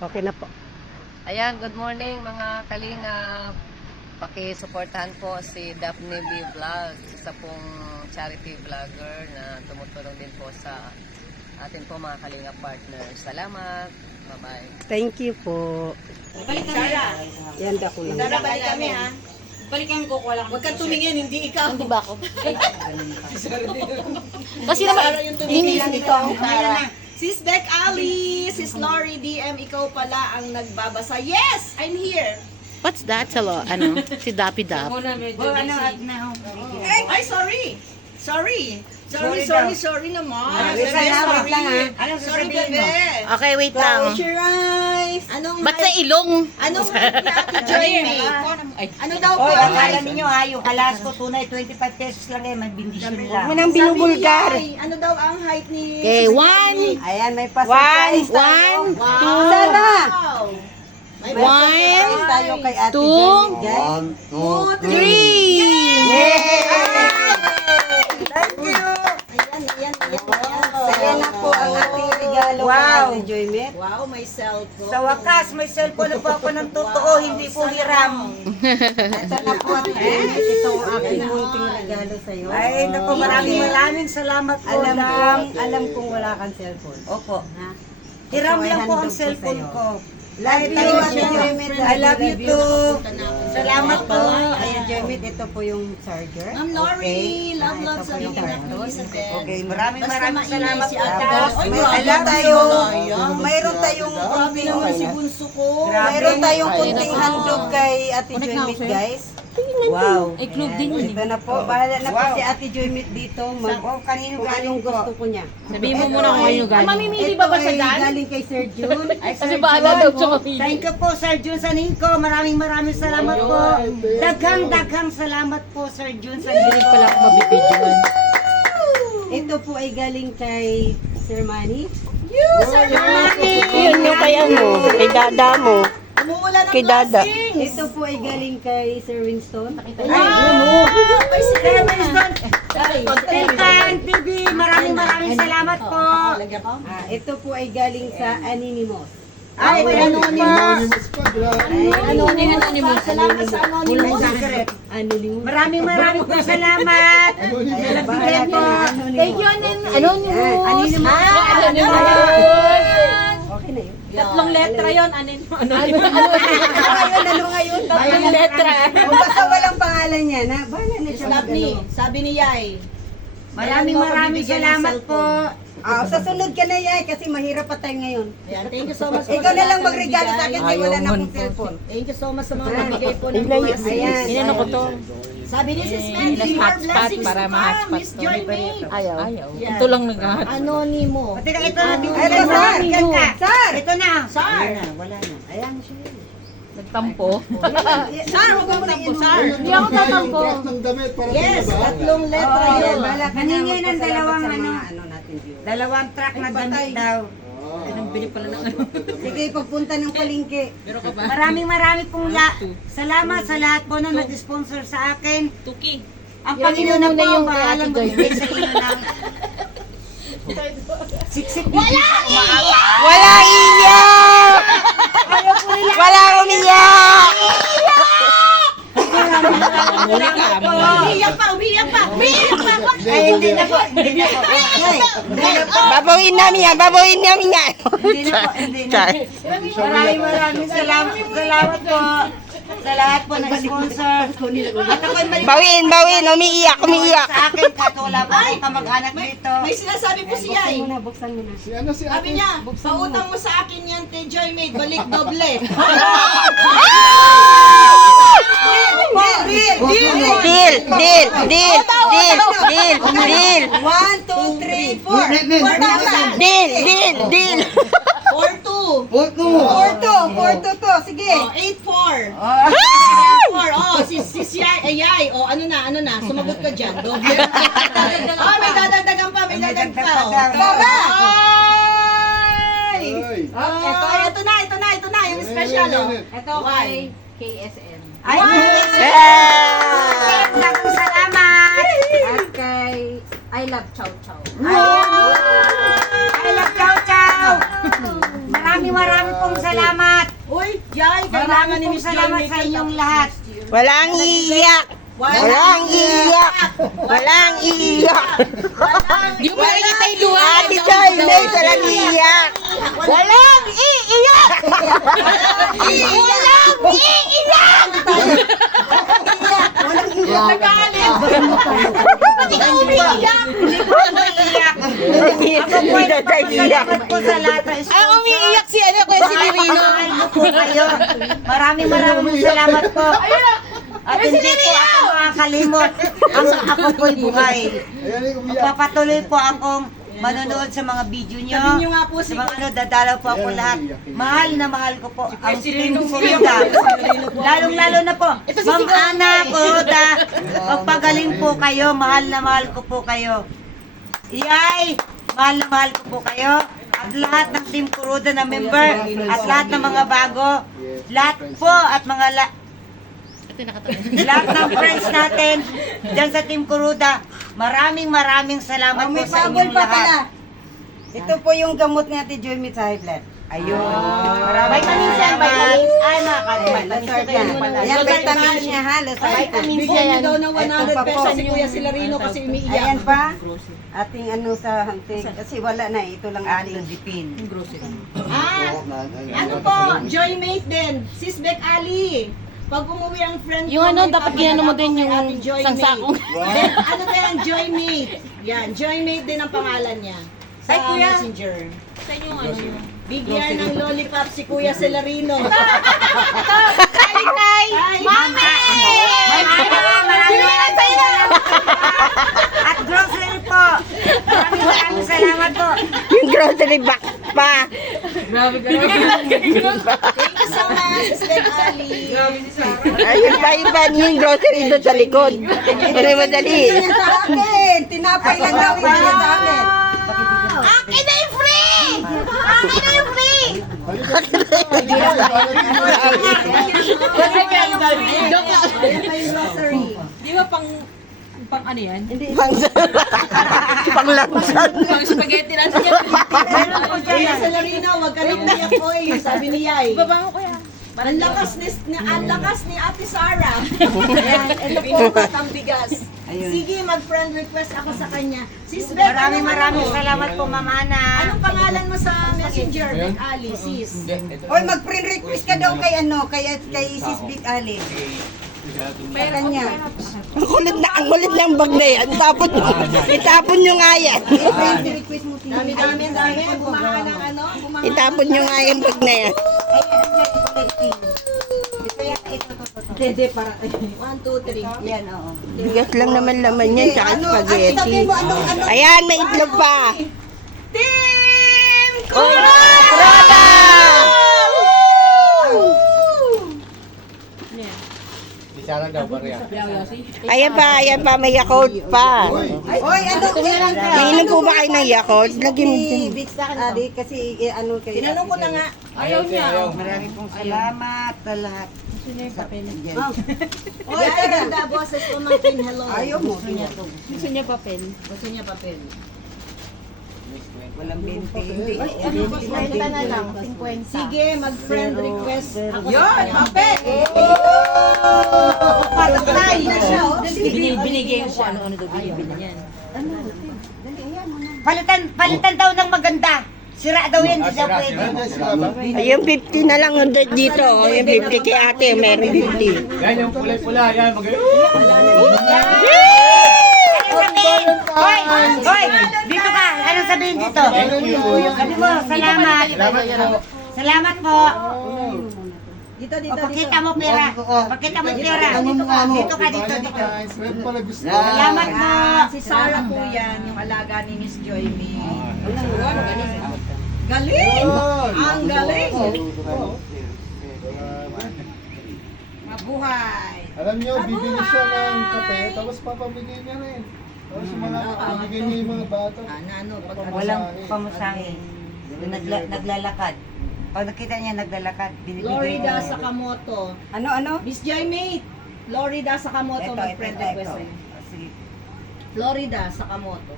Okay na po. Ayan, good morning mga kalinga. Paki-supportahan po si Daphne B. Vlog, isa pong charity vlogger na tumutulong din po sa atin po mga kalinga partners. Salamat. Bye-bye. Thank you po. Yan da ko lang. Tara, balik kami ha. Balikan ko, wala Huwag kang tumingin, hindi ikaw. Hindi ba ako? Kasi naman, tumingin, ikaw. Tara. Sis Beck Ali, Sis Lori DM, ikaw pala ang nagbabasa. Yes, I'm here. What's that? Salo, ano? Si Dappy Dap. Ay, ay, sorry. Sorry. Sorry, sorry, sorry naman. Bebe, sorry. Sorry, bebe. Okay, wait lang. your eyes. Anong Ba't sa ilong? Anong height ni Ate Joy May? Ano daw po Oh, ang akala height? ninyo ha, yung alas ko tunay 25 pesos lang eh, may bindisyon Huwag mo lang. nang Sabi ni binubulgar. Yay, Ano daw ang height ni... Okay, one, Ayan, may one, pa-surprise tayo. one, Wow! Sana! May One, pa-surprise tayo kay Ate two, guys. two, three. You! Ayan, na po ang ating regalo Wow. kay Joymet. Wow, may cellphone. Sa wakas, may cellphone na po ako ng totoo, hindi po hiram. Ito na po Joymet. Ito ang aking munting regalo sa'yo. Ay, naku, maraming maraming salamat po Alam lang. alam kong wala kang cellphone. Opo. Ha? Hiram lang po ang cellphone sa'yo. ko. Love you, Joymet. I love you too. Salamat po. Ayan, Joymet, ito po yung charger. Ma'am Lori, love, love sa. Elizabeth. Okay, maraming maraming salamat si po. Tapos, Ay, may si tayo. Mayroon tayong naman si Bunso ko. Mayroon tayong kunting handog kay Ate Joymit, guys. Wow. Ay, club din yun. Ito na po. Bahala na po Wow. si Ate Joymit dito. Mag Oh, kanino kung galing anong gusto ko niya. Sabihin mo muna kung kanino galing. Mamimili ba ba siya dyan? galing kay Sir June. Ay, Kasi Sir bahala Jun, daw siya mamili. Thank you po, Sir Jun Saningko. Maraming maraming salamat po. Daghang, daghang salamat po, Sir Jun. Hindi pala ako mabibidyoan. Ito po ay galing kay Sir Manny. Yun yung kay ano, kay dada mo. Umuulan ng Kay Dada. blessings. Ito po ay galing kay Sir Winston. Wow! Ay, si Sir Winston, Elkan TV, maraming maraming salamat po. Ah, ito po ay galing sa Anonymous. Ay, Anonymous. Ay, Anonymous. Salamat sa Anonymous. Anonymous. Maraming maraming po salamat. Bahala po. Thank you, Anonymous. Anonymous. Yan, Anonymous. Ah, Anonymous. Okay na yun. Tatlong letra yon Ano ano? Ano ngayon? Ano ngayon? Tatlong letra. Kung basta walang pangalan niya, na, bahala na siya Sabi ni, mag-ano. sabi ni Yay. Maraming Ayan mo, maraming bibigyan ng salamat po. cellphone. Ah, sa sunod ka na yan kasi mahirap pa tayo ngayon. Ayan, thank you so much. po Ikaw sa na lang ng magregalo sa akin nagbigay. kasi wala na akong cellphone. Thank you so much sa mga nabigay po ng Ayan. blessings. Inano ko to. Sabi ni Sis Eh, Mandy, more hotspot blessings para to come, ma-hotspot Miss to. May. Ayaw. Ayaw. Yan. Ito lang nag-hot. Anonimo. Pati ka ito, Ito, bibigyan mo. Sar. Ganda. Sar. Ito na. Sar. Wala na, wala na. Ayan siya. Nagtampo. Sar, huwag mo tampo, Sar. Hindi ako tatampo. Yes, tatlong letra Oh, yun. bahala ka na Hiningin ng magpasalamat dalawang ano. ano. Dalawang truck na damit daw. Sige, pagpunta ng palingke. Maraming maraming pong la salamat sa lahat po na nag-sponsor sa akin. Tuki. Ang Panginoon na po yung ang Joy. magbigay sa inyo ng siksik Wala Wala iyak! Wala umiyak! Umiyak pa, umiyak pa, umiyak pa. Ay, hindi na po, hindi na Babawin namin yan, babawin namin yan. hindi na po, hindi na. Maraming maraming salamat, salamat po sa lahat po ng sponsor. At ako'y mali- Bawin, bawin, umiiyak, umiiyak. sa akin kahit wala po akong kamag-anak dito. May sinasabi po si Yay. Buksan mo na, buksan mo na. Sabi niya, pautang mo sa akin yan, kay Joy May, balik doble. Deal, deal, deal, deal, deal, deal, One, two, three, four. deal, deal, deal. Or two. Four two, four two to. Sige. Oh, eight four. Eight four. Oh, si si si ay, Yay. Oh, ano na, ano na, sumagot ka dyan. Oh, may dadagdagan pa, may dadagdagan pa. Oh. Tara! Ay! Oh, ito, ito na, ito na, ito na, yung special. Oh. Ito kay KSM. Ay, Yeah. Maraming salamat. At kay I Love Chow Chow. I love Chow Chow. Maraming Maraming pong salamat. Uy, Jai, kailangan Maraming ni pong Miss salamat may sa inyong lahat. Walang iiyak. Walang iiyak. Walang iiyak. Di ba nakita yung luha? Ate Joy, may walang iiyak. Walang iiyak. Walang iiyak. Hindi na tayo iiyak. Salamat po sa lahat ng sponsor. Ay, umiiyak si ano ko si Lirino. Kayo. Maraming maraming salamat po. At hindi po ako makakalimot ang ako po'y buhay. Magpapatuloy po akong manonood sa mga video nyo. Sabihin nyo nga po Sa si- mga ano, dadalaw po ako lahat. Mahal na mahal ko po ang Team Kuruda. Lalong lalo na po, Ma'am Ana Kuruda. Magpagaling po kayo. Mahal na mahal ko po kayo. Yay! Mahal na mahal ko po kayo. At lahat ng Team Kuruda na member, at lahat ng mga bago, lahat po at mga la- lahat ng friends natin dyan sa Team Kuruda, maraming maraming salamat Oh, po may sa pabol inyong pa lahat. pala. Ito po yung gamot ni Ate Joy with high blood. Ayun. Maraming vitamins yan, vitamins. Ay, mga vitamins. Ayan, vitamins niya ha, Losartan. Bigyan niyo daw ng 100 Ito pa po. pesos si Kuya si Lirino kasi umiiyak. Ayan pa. Ating ano sa hantig. Kasi wala na, ito lang Ano, ating. dipin. Ah, ano po, Joymate din. Sis Beck Ali. Pag umuwi ang friend Yung ko, ano, may dapat ginano mo din yung Ate Joymate. sangsakong. Then, ano ba yan, Joymate. Yan, Joymate din ang pangalan niya. Sa Ay, kuya. messenger. Sa inyo ano yun? Bigyan ng lollipop si Kuya Celerino. Tay, tay! Mami! Maraming maraming salamat. At grocery po. Maraming maraming salamat po. Yung grocery box pa. Thank you so much, Sis Beck Ali. Ay, iba-iba yung grocery doon sa likod. Ano madali. Yan sa akin. Tinapay lang daw yun yan sa akin. Akin na yung free! Akin na yung free! Di ba pang pang ano yan? Pang Panglansan. Pang spaghetti na siya. Kuya Celerino, wag ka nang umiyak ko eh, sabi ni Yay. Babango ko yan. Ang lakas ni, ni ang lakas ni Ate Sara. Ayan, ito po ang bigas. Sige, mag-friend request ako sa kanya. Sis Beck, Maraming ano maraming ano? salamat po, Mama Ana. Anong pangalan mo sa messenger, Beck Ali, sis? Oy, mag-print request ka daw kay ano, kay, kay Sis Big Ali. Sa kanya. Ang kulit na, ang kulit ng bag na yan. Tapon, itapon nyo nga yan. Dami, dami, dami. Bumaha ng ano? Itapon nyo nga yung bag na yan. Dede, para. One, two, three. Yan, oo. Bigas lang naman laman yan, tsaka Ano, ano, spaghetti. ano, Ayan, may itlog pa. Team! Rada! Ayan pa, ayan pa, may Yakult pa. Oy, ano, ilan ka? Nainom po ba kayo ng Yakult? Lagyan mo dyan. Big Ali, kasi eh, ano kayo. Tinanong ko na nga. Maraming pong salamat sa lahat. Oy, ganda, boses ko hello. Ayaw mo. Gusto niya papel. Gusto niya papel. Walang 20. Hindi. Ano po, 50 na lang. 50. Sige, mag-friend request ako kanya. Papel! Patay na siya, oh. Binigay ko ano ano daw binibili niyan. Palitan, palitan daw ng maganda. Sira daw yan, di daw pwede. Ayun, 50 na lang ang dito. oh. Yung 50 kay ate, meron 50. Yan yung kulay-pula, yan. Mag- Ano sabihin? Hoy! Hoy! Dito ka! Ano sabihin dito? Sabi mo, salamat. Salamat po. Dito, dito, dito. pakita mo pera. Pakita mo pera. Dito ka, dito ka, dito, dito. Ah. Salamat po. Si Sarah po yan, yung alaga ni Miss Joy May. Galing! Ang galing! Mabuhay! Alam niyo, bibili siya ng kape, tapos papabigay niya rin. Tapos yung mga, bibigyan niya yung mga bata. Ah, na ano, pag Walang pamasahe. Nagla, naglalakad. Pag nakita niya naglalakad, binibigay Florida niya. Sakamoto. Ano, ano? Miss Joy Mate! Florida Sakamoto, Ito, ito, mag-friend ito, request ito. sa'yo. Sige. Florida Sakamoto.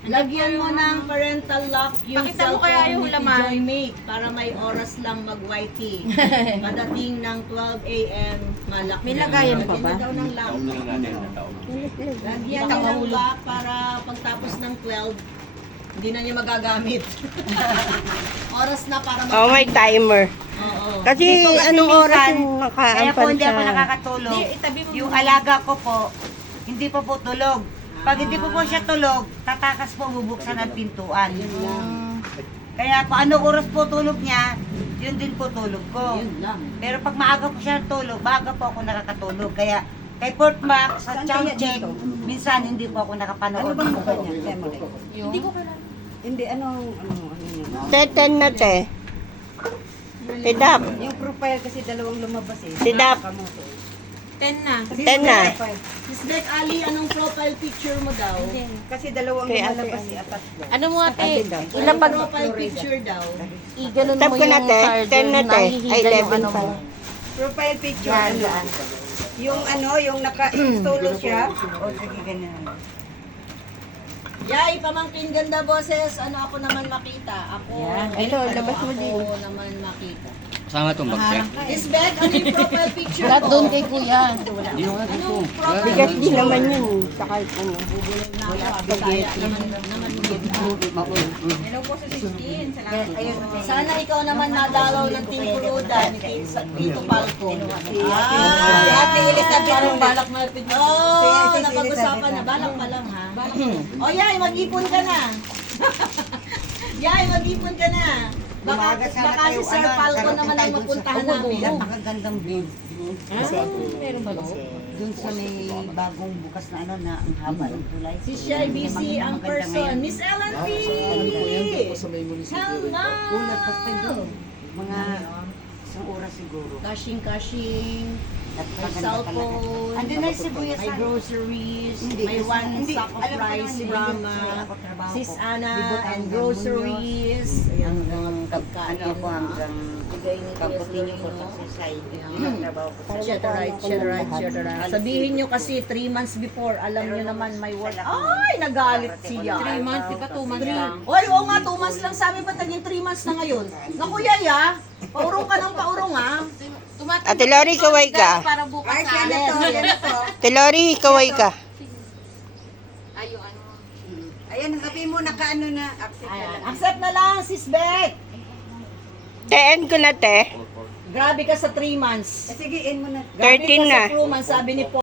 Lagyan mo ng parental lock yung Pakita mo kaya yung ni laman. Joy May para may oras lang mag-YT. Padating ng 12 a.m. malak May na. lagayan pa Lagyan ba? mo daw ng lock. Lagyan mo ng lock para pagtapos ng 12, hindi na niya magagamit. oras na para mag- Oh, may timer. Oo. Kasi anong oras yung Kaya po nakaampan hindi ako nakakatulog. Hindi, itabi mo Yung muna. alaga ko po, hindi po po tulog. Pag hindi po po siya tulog, tatakas po bubuksan ang pintuan. Kaya kung ano oras po tulog niya, yun din po tulog ko. Pero pag maaga po siya tulog, maaga po ako nakakatulog. Kaya kay Port Mac, sa Chow Check, minsan hindi po ako nakapanood. Ano ba po kanya? Hindi ko kailangan. Hindi, ano, ano, ano yun? Teten na te. Tidap. Yung profile kasi dalawang lumabas eh. Tidap. Kamuto. 10 na. 10 na. Eh. Miss Beck Ali, anong profile picture mo daw? Kasi dalawang Kay Ate eh, lumalabas si apat. Ano mo ate? Ate daw. Ilang pag Profile picture daw. i-ganun Tap mo ko yung na te. charger 10 na te. Ay, ano nahihiga pa. Profile picture. Ano? Yung ano, yung naka-solo siya. O, sige, ganyan. Yay, pamangkin ganda boses. Ano ako naman makita? Ako. Ito, ano, labas mo din. Ako naman makita. Kasama itong bag Sis Beck, ano yung profile picture Lahat doon kay kuya. Anong profile Bigas din naman yun. Sa kahit ano. Wala, Bisaya naman naman Sana ikaw naman nadalaw ng Team Kuruda ni Tito sa Tito Palco. Ah, Si Ate Elizabeth parang muna. balak natin. Oo, napag-usapan na. Balak pa lang ha. O yay, mag-ipon ka na. yay, mag-ipon ka na. Baka, baka si Sir ano, Palco darating naman ang sa- mapuntahan namin. Napakagandang view. Meron ba doon? Sa may bagong bukas na ano na ang haba ng tulay. Si Shai busy ang person. Miss Ellen P. Sa may munisipyo. Ulat pa Hello. doon. Mga isang oras siguro. Kashing-kashing. May cellphone. Andun na yung sibuyas May groceries, Hindi, may one hindi, sack of rice from uh, trabaho Sis. Ana and groceries. Hanggang pagkain ano ako hanggang Bigay ni kaputin ko Kuya sa side. Trabaho ko sa Shut right, shut right, right. Sabihin nyo kasi 3 months before, alam nyo naman may work. Ay, nagalit siya. 3 months, di ba 2 months lang? Oy, oo nga, 2 months lang sabi pa taging 3 months na ngayon. Naku, yaya, paurong ka ng paurong ha. Ate Lori, kaway ka. para bukas na alis. to, yan na to. Ate Lori, kaway ka. Ay, yung ano. Ayan, sabi mo naka-ano na, accept na lang. accept na lang, sis Beck. Teen ko na te. Grabe ka sa 3 months. Eh, sige, in mo na. Grabe 13 ka na. sa 2 months, sabi ni Paul.